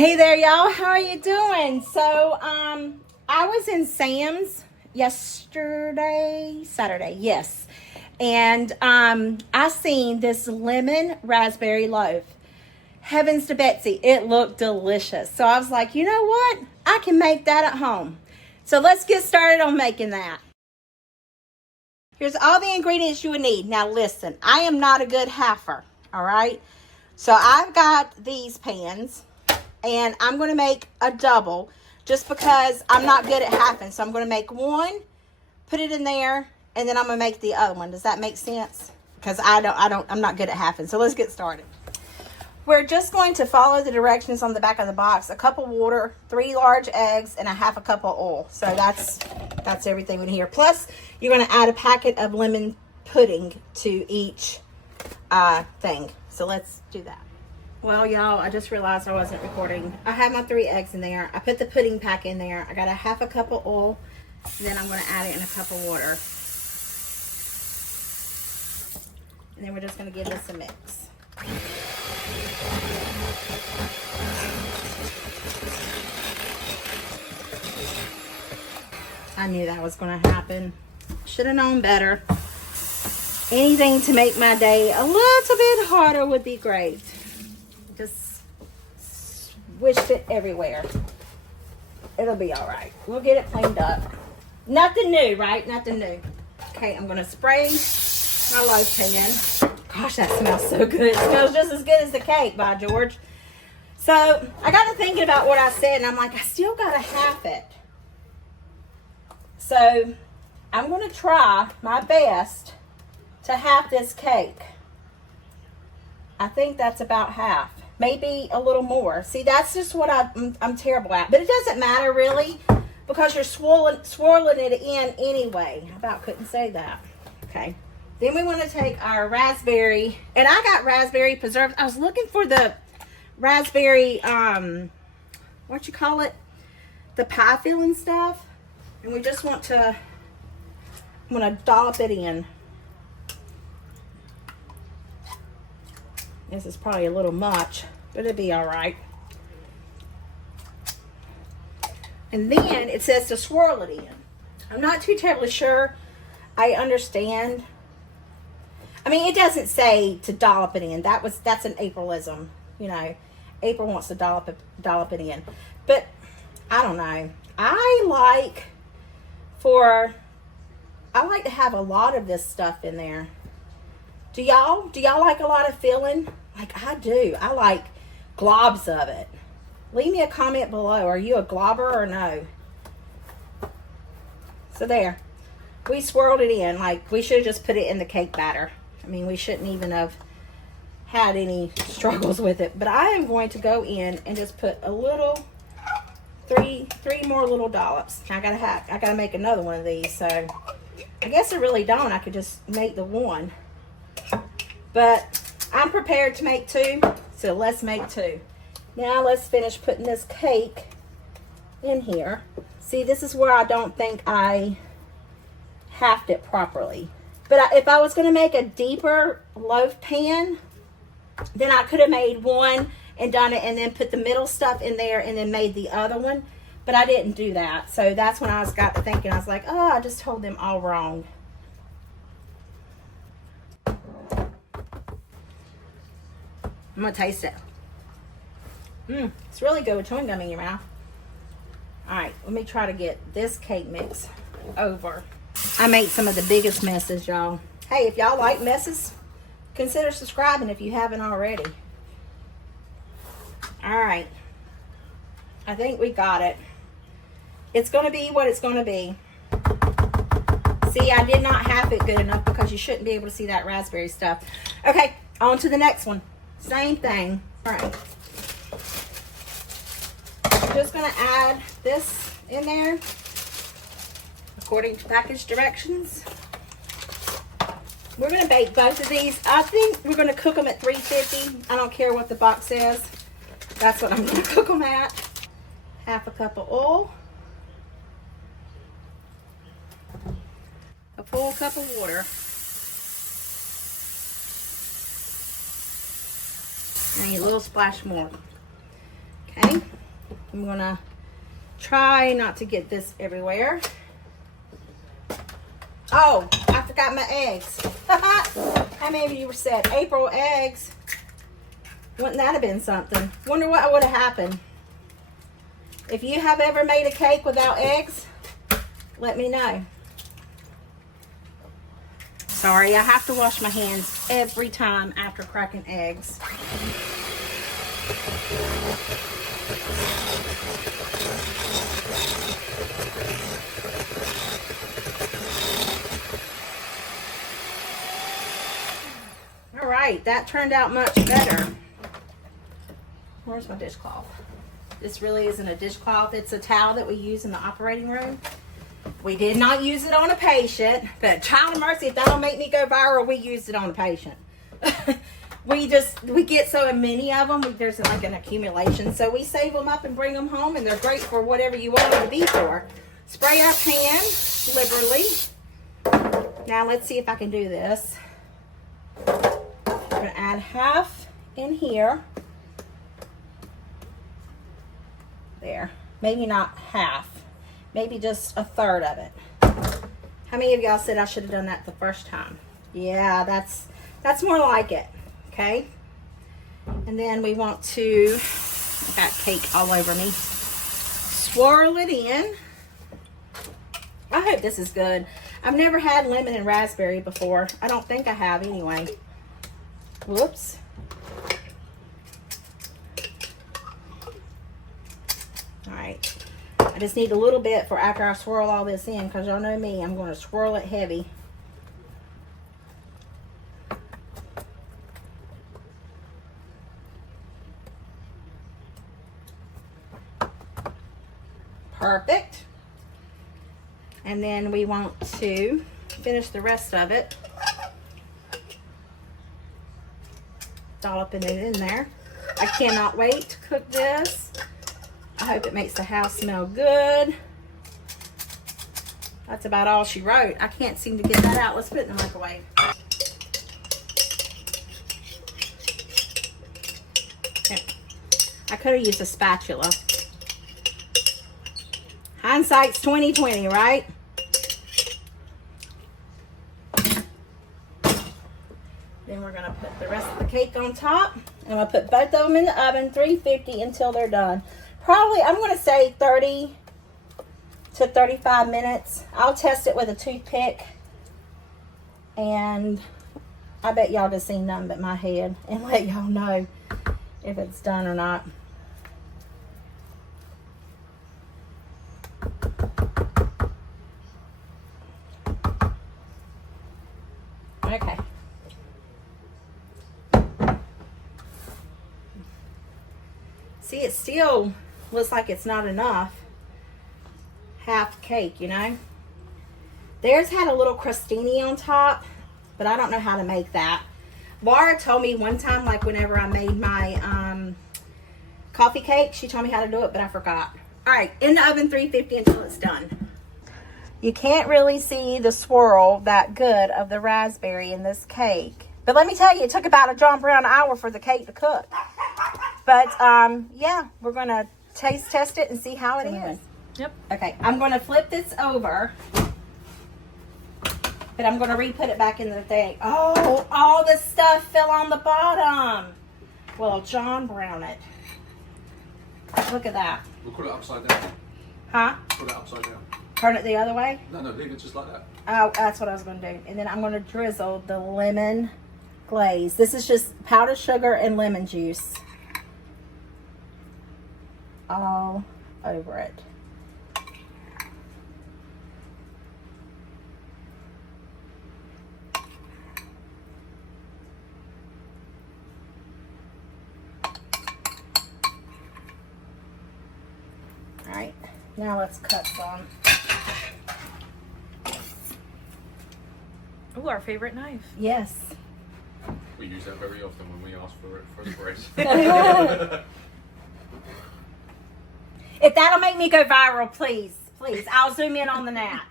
Hey there, y'all. How are you doing? So, I was in Sam's Saturday, yes. And I seen this lemon raspberry loaf. Heavens to Betsy, it looked delicious. So I was like, you know what? I can make that at home. So let's get started on making that. Here's all the ingredients you would need. Now listen, I am not a good halfer, all right? So I've got these pans. And I'm going to make a double just because I'm not good at halving. So I'm going to make one, put it in there, and then I'm going to make the other one. Does that make sense? Because I'm not good at halving. So let's get started. We're just going to follow the directions on the back of the box. A cup of water, 3 large eggs, and a half a cup of oil. So that's everything in here. Plus, you're going to add a packet of lemon pudding to each thing. So let's do that. Well, y'all, I just realized I wasn't recording. I have my 3 eggs in there. I put the pudding pack in there. I got a half a cup of oil. And then I'm going to add it in a cup of water. And then we're just going to give this a mix. I knew that was going to happen. Should have known better. Anything to make my day a little bit harder would be great. Just swished it everywhere. It'll be all right. We'll get it cleaned up. Nothing new, right? Nothing new. Okay, I'm going to spray my loaf pan. Gosh, that smells so good. It smells just as good as the cake, by George. So, I got to thinking about what I said, and I'm like, I still got to half it. So, I'm going to try my best to half this cake. I think that's about half. Maybe a little more. See, that's just what I'm terrible at. But it doesn't matter, really, because you're swirling it in anyway. I about couldn't say that. Okay. Then we want to take our raspberry. And I got raspberry preserves. I was looking for the raspberry, what you call it? The pie filling stuff. And we just want to, I'm going to dollop it in. This is probably a little much, but it'll be all right. And then it says to swirl it in. I'm not too terribly sure I understand. I mean, it doesn't say to dollop it in. That's an Aprilism. You know, April wants to dollop it in. But I don't know. I like to have a lot of this stuff in there. Do y'all like a lot of filling? Like I do. I like globs of it. Leave me a comment below. Are you a globber or no? So there. We swirled it in. Like we should have just put it in the cake batter. I mean, we shouldn't even have had any struggles with it. But I am going to go in and just put a little, three more little dollops. I gotta make another one of these. So I guess I really don't. I could just make the one. But I'm prepared to make 2, so let's make 2. Now let's finish putting this cake in here. See, this is where I don't think I halved it properly. But if I was going to make a deeper loaf pan, then I could have made one and done it and then put the middle stuff in there and then made the other one. But I didn't do that. So that's when I got to thinking, I was like, oh, I just told them all wrong. I'm going to taste it. It's really good with chewing gum in your mouth. Alright, let me try to get this cake mix over. I make some of the biggest messes, y'all. Hey, if y'all like messes, consider subscribing if you haven't already. Alright. I think we got it. It's going to be what it's going to be. See, I did not half it good enough because you shouldn't be able to see that raspberry stuff. Okay, on to the next one. Same thing. All right. I'm just going to add this in there according to package directions. We're going to bake both of these. I think we're going to cook them at 350. I don't care what the box says. That's what I'm going to cook them at. Half a cup of oil. A full cup of water. And a little splash more. Okay. I'm gonna try not to get this everywhere. Oh, I forgot my eggs. How many of you said April eggs? Wouldn't that have been something? Wonder what would have happened. If you have ever made a cake without eggs, let me know. Sorry, I have to wash my hands every time after cracking eggs. All right, that turned out much better. Where's my dishcloth? This really isn't a dishcloth. It's a towel that we use in the operating room. We did not use it on a patient, but child of mercy, if that'll make me go viral, we used it on a patient. we get so many of them. There's like an accumulation. So we save them up and bring them home, and they're great for whatever you want them to be for. Spray our pan liberally. Now let's see if I can do this. I'm gonna add half in here. There, maybe not half, maybe just a third of it. How many of y'all said I should have done that the first time? Yeah, that's more like it. Okay, and then we want to, I got cake all over me, swirl it in. I hope this is good. I've never had lemon and raspberry before. I don't think I have anyway. Whoops. All right, I just need a little bit for after I swirl all this in, because y'all know me, I'm going to swirl it heavy. Perfect. And then we want to finish the rest of it. Dolloping it in there. I cannot wait to cook this. I hope it makes the house smell good. That's about all she wrote. I can't seem to get that out. Let's put it in the microwave. Okay. I could have used a spatula. Hindsight's 20/20, right? Then we're gonna put the rest of the cake on top. I'm gonna put both of them in the oven, 350 until they're done. Probably, I'm gonna say 30 to 35 minutes. I'll test it with a toothpick, and I bet y'all just seen nothing but my head, and let y'all know if it's done or not. Okay. See, it still looks like it's not enough. Half cake, you know. Theirs had a little crostini on top, but I don't know how to make that. Laura told me one time, like whenever I made my coffee cake, she told me how to do it, but I forgot. All right, in the oven 350 until it's done. You can't really see the swirl that good of the raspberry in this cake. But let me tell you, it took about a John Brown hour for the cake to cook. But yeah, we're gonna taste test it and see how it is. Yep. Okay, I'm gonna flip this over, but I'm gonna re-put it back in the thing. Oh, all the stuff fell on the bottom. Well, John Brown it. Look at that. We'll put it upside down. Huh? Put it upside down. Turn it the other way? No, leave it just like that. Oh, that's what I was going to do. And then I'm going to drizzle the lemon glaze. This is just powdered sugar and lemon juice all over it. All right, now let's cut some. Ooh, our favorite knife. Yes. We use that very often when we ask for it for the grace. If that'll make me go viral, please, please, I'll zoom in on the nap.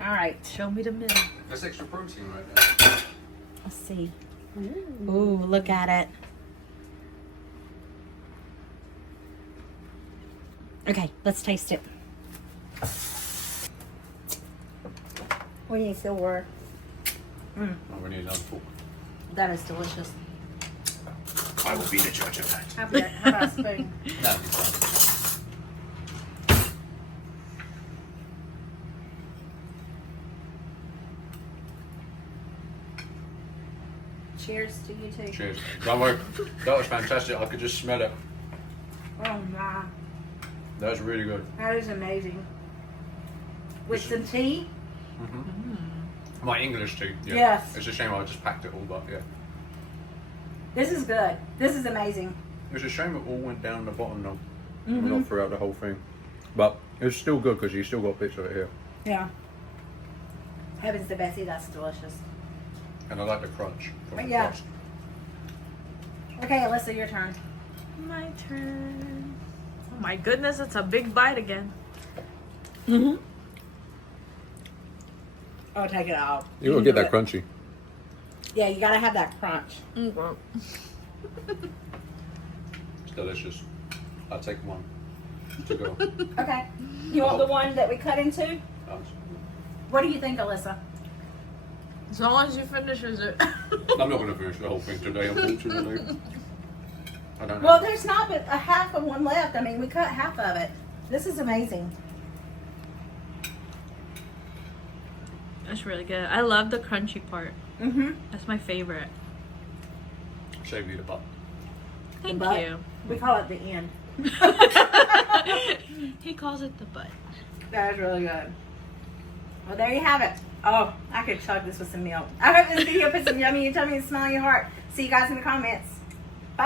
All right. Show me the middle. That's extra protein right there. Let's see. Ooh, look at it. Okay, let's taste it. We need silver. Oh, we need another fork. That is delicious. I will be the judge of that. How about a spoon? That'd be fun. Cheers to you too. Cheers. That was fantastic. I could just smell it. Oh my, That was really good. that is amazing. With some tea? My English tea. Yeah. Yes. It's a shame I just packed it all, but yeah. This is good. This is amazing. It's a shame it all went down the bottom though. Not throughout the whole thing. But it's still good because you still got bits of it here. Yeah. Heavens to Betsy, that's delicious. And I like the crunch. from the Yeah. crust. Okay, Alyssa, your turn. My turn. Oh my goodness, it's a big bite again. Oh, take it out. You gotta get that crunchy. Yeah, you gotta have that crunch. It's delicious. I'll take one to go. Okay. You want the one that we cut into? What do you think, Alyssa? As long as you finishes it. I'm not gonna finish the whole thing today, unfortunately. I don't know. Well, there's not but a half of one left. I mean, we cut half of it. This is amazing. That's really good. I love the crunchy part. Mm-hmm. That's my favorite. Save you the butt. Thank butt? you. We call it the end. He calls it the butt. That is really good. Well, there you have it. Oh, I could chug this with some milk. I hope this video put some yummy and tummy and smell in your heart. See you guys in the comments. Bye.